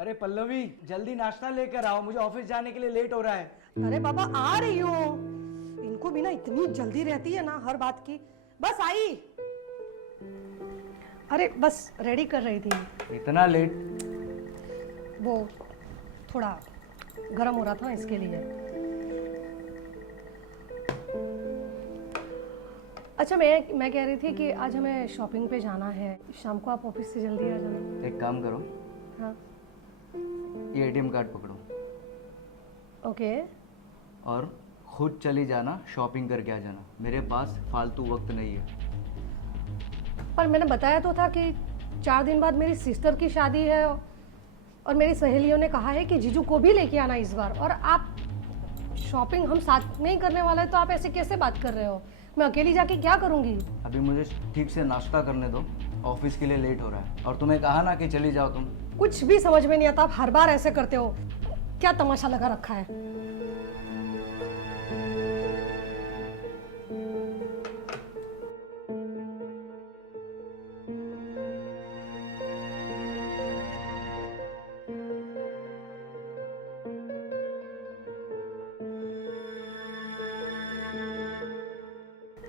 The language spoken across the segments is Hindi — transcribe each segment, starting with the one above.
अरे पल्लवी, जल्दी नाश्ता लेकर आओ, मुझे ऑफिस जाने के लिए लेट हो रहा है। अरे बाबा आ रही हूँ। इनको भी ना इतनी जल्दी रहती है ना हर बात की। बस आई। अरे बस रेडी कर रही थी। इतना लेट? वो थोड़ा गर्म हो रहा था इसके लिए। अच्छा मैं कह रही थी कि आज हमें शॉपिंग पे जाना है। शाम को आप ऑफिस से जल्दी आ जाना। एक काम करो, हाँ ये एटीएम कार्ड पकड़ो ओके। और खुद चली जाना, शॉपिंग करके आ जाना। मेरे पास फालतू वक्त नहीं है। पर मैंने बताया तो था कि 4 दिन बाद मेरी सिस्टर की शादी है और मेरी सहेलियों ने कहा है कि जीजू को भी लेके आना इस बार। और आप शॉपिंग हम साथ नहीं करने वाले, तो आप ऐसे कैसे बात कर रहे हो? मैं अकेली जाके क्या करूंगी? अभी मुझे ठीक से नाश्ता करने दो, ऑफिस के लिए लेट हो रहा है। और तुम्हें कहा ना कि चली जाओ तुम। कुछ भी समझ में नहीं आता, आप हर बार ऐसे करते हो। क्या तमाशा लगा रखा है?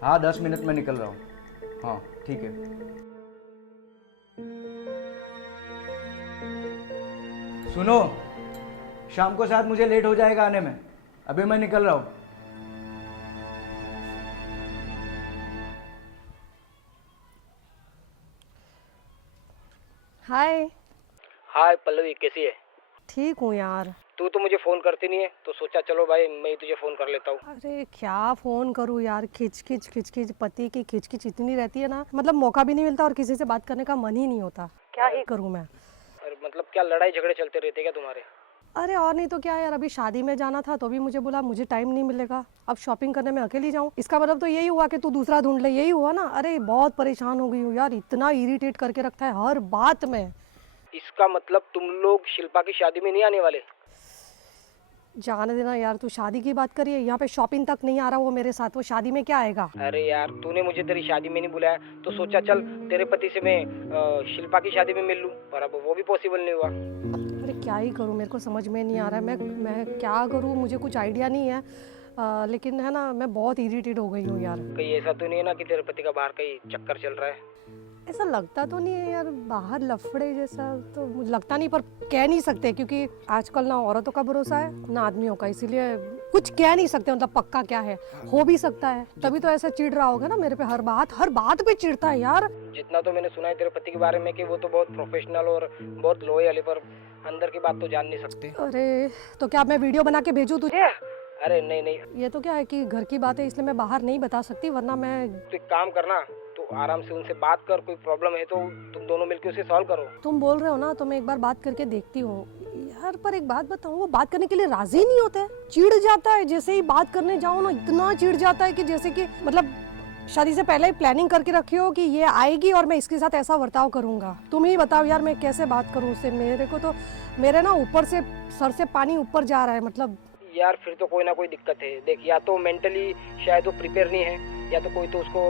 हाँ, 10 मिनट में निकल रहा हूँ। हाँ ठीक है। सुनो, शाम को शायद मुझे लेट हो जाएगा आने में। अभी मैं निकल रहा हूँ। हाय। हाय पल्लवी, कैसी है? ठीक हूँ यार। तू तो मुझे फ़ोन करती नहीं है, तो सोचा चलो भाई मैं ही तुझे फ़ोन कर लेता हूँ। अरे क्या फोन करूँ यार, खिच खिच पति की खिच खिच इतनी रहती है ना, मतलब मौका भी नहीं मिलता और किसी से बात करने का मन ही नहीं होता। क्या ही करूँ मैं? और मतलब क्या लड़ाई झगड़े चलते रहते क्या तुम्हारे? अरे और नहीं तो क्या यार, अभी शादी में जाना था तो भी मुझे बोला मुझे टाइम नहीं मिलेगा। अब शॉपिंग करने में अकेली जाऊँ, इसका मतलब तो यही हुआ कि तू दूसरा ढूंढ ले, यही हुआ ना? अरे बहुत परेशान हो गई हूँ यार, इतना इरिटेट करके रखता है हर बात में। इसका मतलब तुम लोग शिल्पा की शादी में नहीं आने वाले? जाने देना यार, तू शादी की बात करिए, यहाँ पे शॉपिंग तक नहीं आ रहा वो मेरे साथ, वो शादी में क्या आएगा? अरे यार, तूने मुझे तेरी शादी में नहीं बुलाया तो सोचा चल तेरे पति से मैं शिल्पा की शादी में मिल लूँ, पर अब वो भी पॉसिबल नहीं हुआ। अरे क्या ही करूँ, मेरे को समझ में नहीं आ रहा है। मैं क्या करूँ, मुझे कुछ आइडिया नहीं है। लेकिन है ना, मैं बहुत इरिटेट हो गई हूँ यार। कहीं ऐसा तो नहीं है ना कि तेरे पति का बाहर कहीं चक्कर चल रहा है? ऐसा लगता तो नहीं है यार, बाहर लफड़े जैसा तो मुझे लगता नहीं, पर कह नहीं सकते क्योंकि आजकल ना औरतों का भरोसा है ना आदमियों का, इसीलिए कुछ कह नहीं सकते, मतलब पक्का क्या है, हो भी सकता है। तभी तो ऐसा चिढ़ रहा होगा ना मेरे पे, हर बात पे चिढ़ता है यार। जितना तो मैंने सुना है तेरे पति के बारे में कि वो तो बहुत प्रोफेशनल और बहुत लॉयल है, पर अंदर की बात तो जान नहीं सकते। अरे तो क्या मैं वीडियो बना के भेजूं तुझे? अरे नहीं नहीं, ये तो क्या है कि घर की बात है, इसलिए मैं बाहर नहीं बता सकती, वरना मैं। तो एक काम करना, तो आराम से उनसे बात कर, कोई प्रॉब्लम है तो तुम दोनों मिलकर उसे सॉल्व करो। तुम बोल रहे हो ना, तो मैं एक बार बात करके देखती हूँ यार। पर एक बात बताऊँ, वो बात करने के लिए राजी नहीं होते, चिढ़ जाता है। जैसे ही बात करने जाओ ना, इतना चिढ़ जाता है कि जैसे कि मतलब शादी से पहले ही प्लानिंग करके रखी हो कि ये आएगी और मैं इसके साथ ऐसा बर्ताव करूंगा। तुम ही बताओ यार, मैं कैसे बात करूँ उससे? मेरे को तो मेरे ना ऊपर से सर से पानी ऊपर जा रहा है, मतलब। यार फिर तो कोई ना कोई दिक्कत है। देख, या तो मेंटली शायद वो प्रिपेयर नहीं है, या तो कोई तो उसको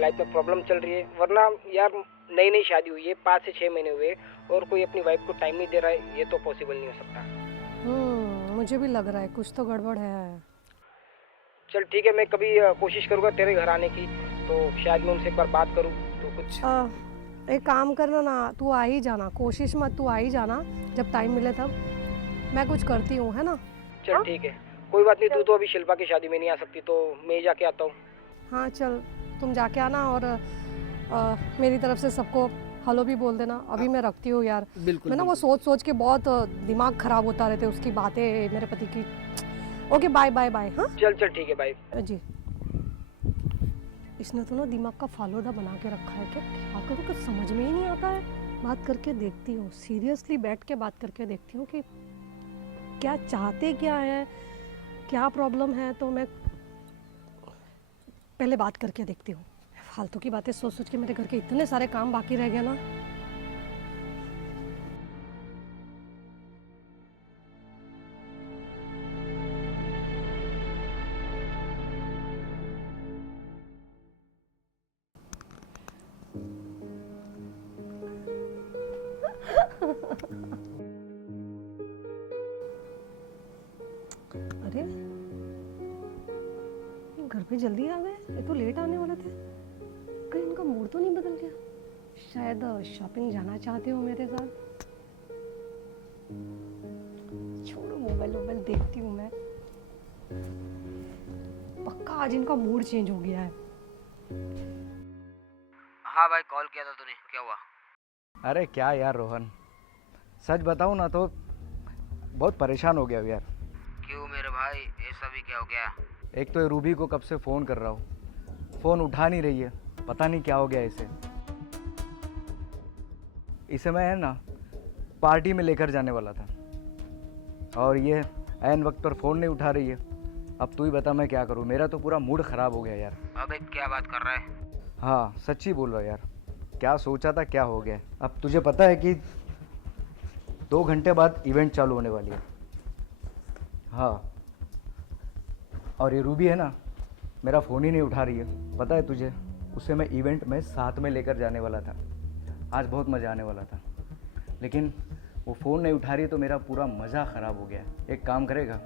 लाइफ में प्रॉब्लम चल रही है, वरना यार नई नई शादी हुई है, 5 से 6 महीने हुए और कोई अपनी वाइफ को टाइम नहीं दे रहा है, ये तो पॉसिबल नहीं हो सकता। मुझे भी लग रहा है कुछ तो गड़बड़ है। चल ठीक है, मैं कभी कोशिश करूँगा तेरे घर आने की, तो शायद मैं उनसे एक बार बात करूँ तो कुछ। एक काम करना ना, तू आ ही जाना, कोशिश मत, तू आ ही जाना जब टाइम मिले तब। मैं कुछ करती हूँ, है ना? चल ठीक है, कोई बात नहीं। तू तो अभी शिल्पा की शादी में नहीं आ सकती, तो मैं ही जाके आता हूँ। हाँ चल, तुम जाके आना और मेरी तरफ से सबको हेलो भी बोल देना। अभी मैं रखती हूँ यार। बिल्कुल मैं ना वो सोच सोच के बहुत दिमाग खराब होता रहते, उसकी बातें, मेरे पति की। Okay bye bye bye. हाँ चल चल ठीक है, बाय जी। इसने तो ना दिमाग का फालूदा बना के रखा है। क्या करूँ, कुछ समझ में ही नहीं आता है। बात करके देखती हूँ, सीरियसली बैठ के बात करके देखती हूँ कि क्या चाहते क्या है, क्या प्रॉब्लम है। तो मैं पहले बात करके देखती हूँ। फालतू की बातें सोच सोच के मेरे घर के इतने सारे काम बाकी रह गए ना। अरे ये घर पे जल्दी आ गए, ये तो लेट आने वाले थे। कहीं इनका मूड तो नहीं बदल गया? शायद शॉपिंग जाना चाहते हो मेरे साथ। छोड़ो, मोबाइल देखती हूँ मैं। पक्का आज इनका मूड चेंज हो गया है। हाँ भाई, कॉल किया था तूने, क्या हुआ? अरे क्या यार रोहन, सच बताऊँ ना तो बहुत परेशान हो गया हूँ यार। क्यों मेरे भाई, ऐसा भी क्या हो गया? एक तो ये रूबी को कब से फ़ोन कर रहा हूँ, फ़ोन उठा नहीं रही है, पता नहीं क्या हो गया इसे। इसे मैं है ना पार्टी में लेकर जाने वाला था और ये ऐन वक्त पर फ़ोन नहीं उठा रही है। अब तू ही बता मैं क्या करूँ, मेरा तो पूरा मूड ख़राब हो गया यार। अबे क्या बात कर रहा है? हाँ सच्ची बोल रहा यार, क्या सोचा था क्या हो गया। अब तुझे पता है कि 2 घंटे बाद इवेंट चालू होने वाली है। हाँ, और ये रूबी है ना, मेरा फ़ोन ही नहीं उठा रही है। पता है तुझे, उसे मैं इवेंट में साथ में लेकर जाने वाला था, आज बहुत मज़ा आने वाला था, लेकिन वो फ़ोन नहीं उठा रही है तो मेरा पूरा मज़ा ख़राब हो गया है। एक काम करेगा,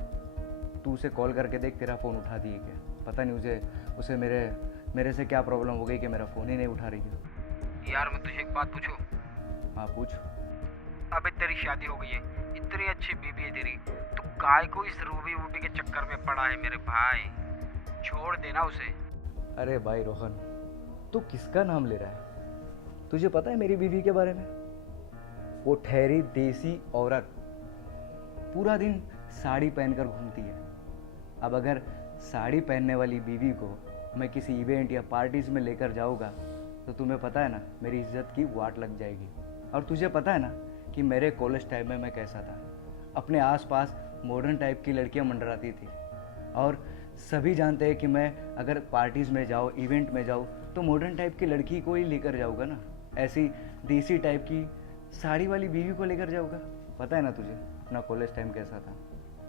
तू उसे कॉल करके देख तेरा फ़ोन उठा दिए क्या। पता नहीं उसे मेरे से क्या प्रॉब्लम हो गई कि मेरा फ़ोन ही नहीं उठा रही है। यार मैं तुझे एक बात पूछूं? हाँ पूछ। अबे तेरी शादी हो गई है, इतनी अच्छी बीबी है तेरी, तू काय को इस रूबी वूबी के चक्कर में पड़ा है मेरे भाई? छोड़ देना उसे। अरे भाई रोहन, तू किसका नाम ले रहा है? तुझे पता है मेरी बीवी के बारे में? वो ठहरी देसी औरत, पूरा दिन साड़ी पहनकर घूमती है। अब अगर साड़ी पहनने वाली बीवी को मैं किसी इवेंट या पार्टीज में लेकर जाऊंगा तो तुम्हें पता है ना मेरी इज्जत की वाट लग जाएगी। और तुझे पता है ना कि मेरे कॉलेज टाइम में मैं कैसा था। अपने आसपास मॉडर्न टाइप की लड़कियां मंडराती थी और सभी जानते हैं कि मैं अगर पार्टीज़ में जाऊँ, इवेंट में जाऊँ तो मॉडर्न टाइप की लड़की को ही लेकर जाऊँगा ना, ऐसी देसी टाइप की साड़ी वाली बीवी को लेकर जाऊँगा। पता है ना तुझे अपना कॉलेज टाइम कैसा था,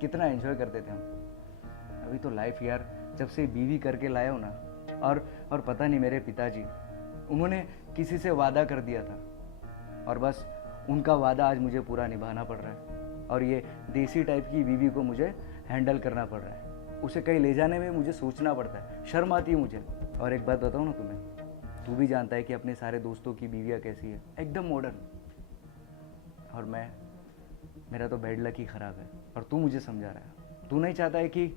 कितना एंजॉय करते थे हम। अभी तो लाइफ यार जब से बीवी करके लाया हो ना, और पता नहीं मेरे पिताजी, उन्होंने किसी से वादा कर दिया था और बस उनका वादा आज मुझे पूरा निभाना पड़ रहा है। और ये देसी टाइप की बीवी को मुझे हैंडल करना पड़ रहा है। उसे कहीं ले जाने में मुझे सोचना पड़ता है, शर्म आती है मुझे। और एक बात बताऊँ ना तुम्हें, तू भी जानता है कि अपने सारे दोस्तों की बीवियाँ कैसी है, एकदम मॉडर्न। और मेरा तो बैड लक ही ख़राब है और तू मुझे समझा रहा है। तू नहीं चाहता है कि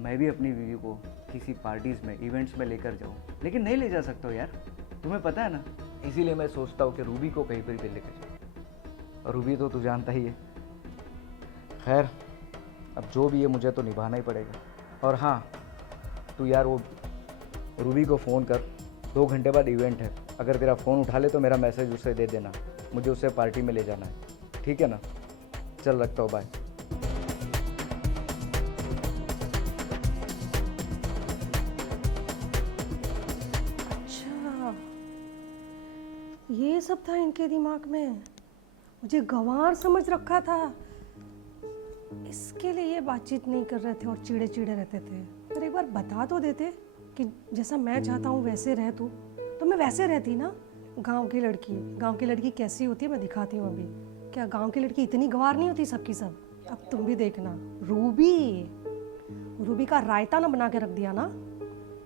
मैं भी अपनी बीवी को किसी पार्टीज़ में, इवेंट्स में लेकर जाऊँ, लेकिन नहीं ले जा सकता हूँ यार, तुम्हें पता है ना। इसीलिए मैं सोचता हूँ कि रूबी को कहीं पर भी लेकर जाऊँ। और रूबी तो तू जानता ही है। खैर अब जो भी है मुझे तो निभाना ही पड़ेगा। और हाँ तू यार वो रूबी को फ़ोन कर, 2 घंटे बाद इवेंट है, अगर तेरा फ़ोन उठा ले तो मेरा मैसेज उसे दे देना, मुझे उसे पार्टी में ले जाना है, ठीक है ना। चल रखता हूँ, बाय। अच्छा, ये सब था इनके दिमाग में, मुझे गंवार समझ रखा था। इसके लिए ये बातचीत नहीं कर रहे थे और चिड़े चिड़े रहते थे। पर एक बार बता तो देते कि जैसा मैं चाहता हूँ वैसे रह तू, तो मैं वैसे रहती ना। गांव की लड़की कैसी होती है मैं दिखाती हूँ अभी। क्या गांव की लड़की इतनी गंवार नहीं होती सबकी सब? अब तुम भी देखना। रूबी का रायता ना बना के रख दिया ना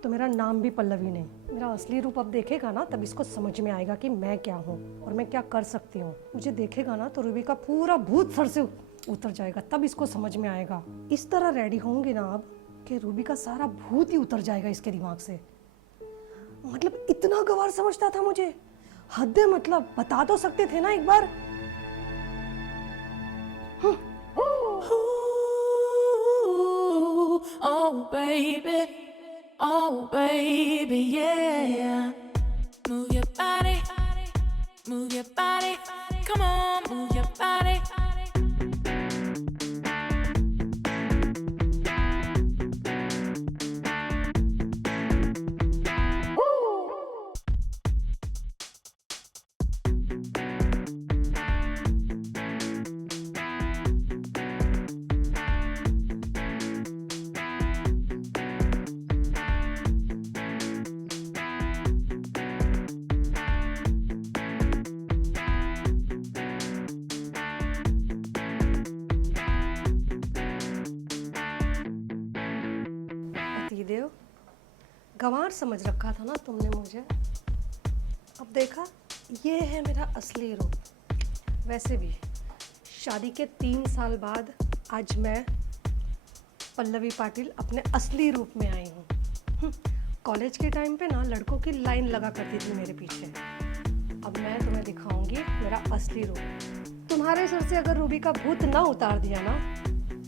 तो मेरा नाम भी पल्लवी नहीं। मेरा असली रूप अब देखेगा ना तब इसको समझ में आएगा कि मैं क्या हूँ और मैं क्या कर सकती हूँ। मुझे देखेगा ना तो रूबी का पूरा भूत सर से उतर जाएगा, तब इसको समझ में आएगा। इस तरह रेडी होंगे ना अब कि रूबी का सारा भूत ही उतर जाएगा इसके दिमाग से। मतलब इतना गवार समझता था मुझे, हद है। मतलब बता तो सकते थे ना एक बार। Oh baby, yeah. Move your body, come on, move your body. गंवार समझ रखा था ना तुमने मुझे। अब देखा, ये है मेरा असली रूप। वैसे भी शादी के 3 साल बाद आज मैं पल्लवी पाटिल अपने असली रूप में आई हूँ। कॉलेज के टाइम पे ना लड़कों की लाइन लगा करती थी मेरे पीछे। अब मैं तुम्हें दिखाऊंगी मेरा असली रूप। तुम्हारे सर से अगर रूबी का भूत ना उतार दिया ना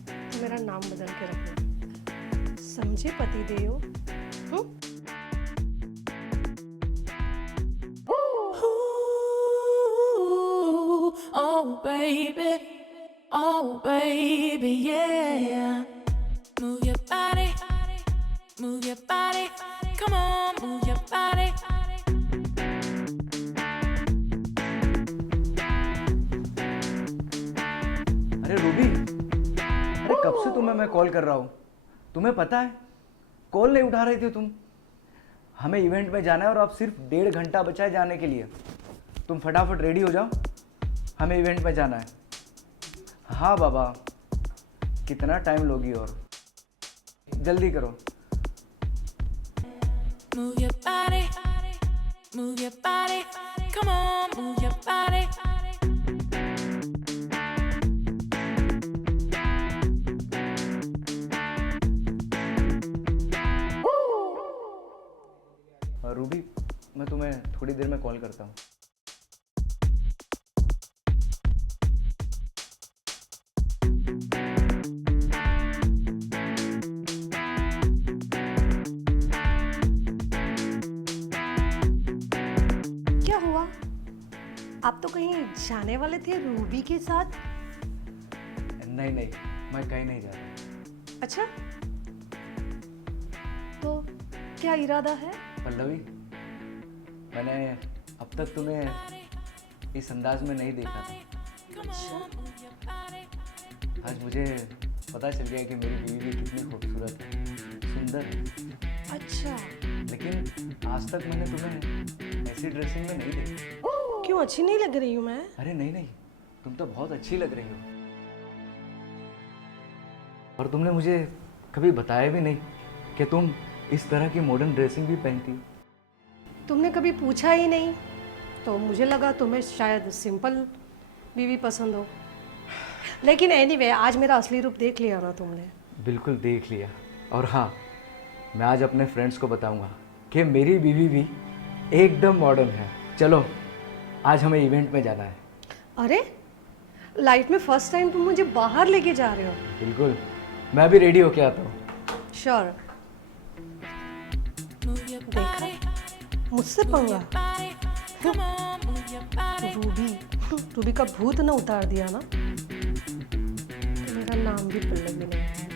तो मेरा नाम बदल के रखना, समझे पतिदेव? Ooh, oh baby, yeah. Move your body, come on, move your body. अरे रूबी, अरे कब से तुम्हें मैं कॉल कर रहा हूँ, तुम्हें पता है कॉल नहीं उठा रही थी तुम। हमें इवेंट में जाना है और अब सिर्फ 1.5 घंटा बचा है जाने के लिए। तुम फटाफट रेडी हो जाओ, हमें इवेंट में जाना है। हाँ बाबा, कितना टाइम लोगी और जल्दी करो। Move your body, come on, move your body. Ruby, मैं तुम्हें थोड़ी देर में कॉल करता हूँ। क्या हुआ? आप तो कहीं जाने वाले थे रूबी के साथ? नहीं नहीं, मैं कहीं नहीं जा रहा। अच्छा, तो क्या इरादा है? पल्लवी, मैंने अब तक तुम्हें इस अंदाज में नहीं देखा था। आज मुझे पता चल गया कि मेरी बीवी भी कितनी खूबसूरत है, सुंदर है। अच्छा, लेकिन आज तक मैंने तुम्हें ऐसी ड्रेसिंग में नहीं देखा। क्यों, अच्छी नहीं लग रही हूँ मैं? अरे नहीं नहीं, तुम तो बहुत अच्छी लग रही हो। और तुमने मुझे कभी बताया भी नहीं कि तुम इस तरह की मॉडर्न ड्रेसिंग भी पहनती हो। तुमने कभी पूछा ही नहीं, तो मुझे लगा तुम्हें शायद सिंपल बीवी पसंद हो। लेकिन एनीवे, आज मेरा असली रूप देख लिया ना तुमने? बिल्कुल देख लिया। और हाँ, मैं आज अपने फ्रेंड्स को बताऊंगा कि मेरी बीवी भी एकदम मॉडर्न है। चलो, आज हमें इवेंट में जाना है। अरे, लाइफ में फर्स्ट टाइम तुम मुझे बाहर लेके जा रहे हो? बिल्कुल, मैं भी रेडी होके आता हूँ। श्योर। देखा, मुझसे पंगा। रूबी का भूत ना उतार दिया ना तो मेरा नाम भी पल्लवी नहीं है।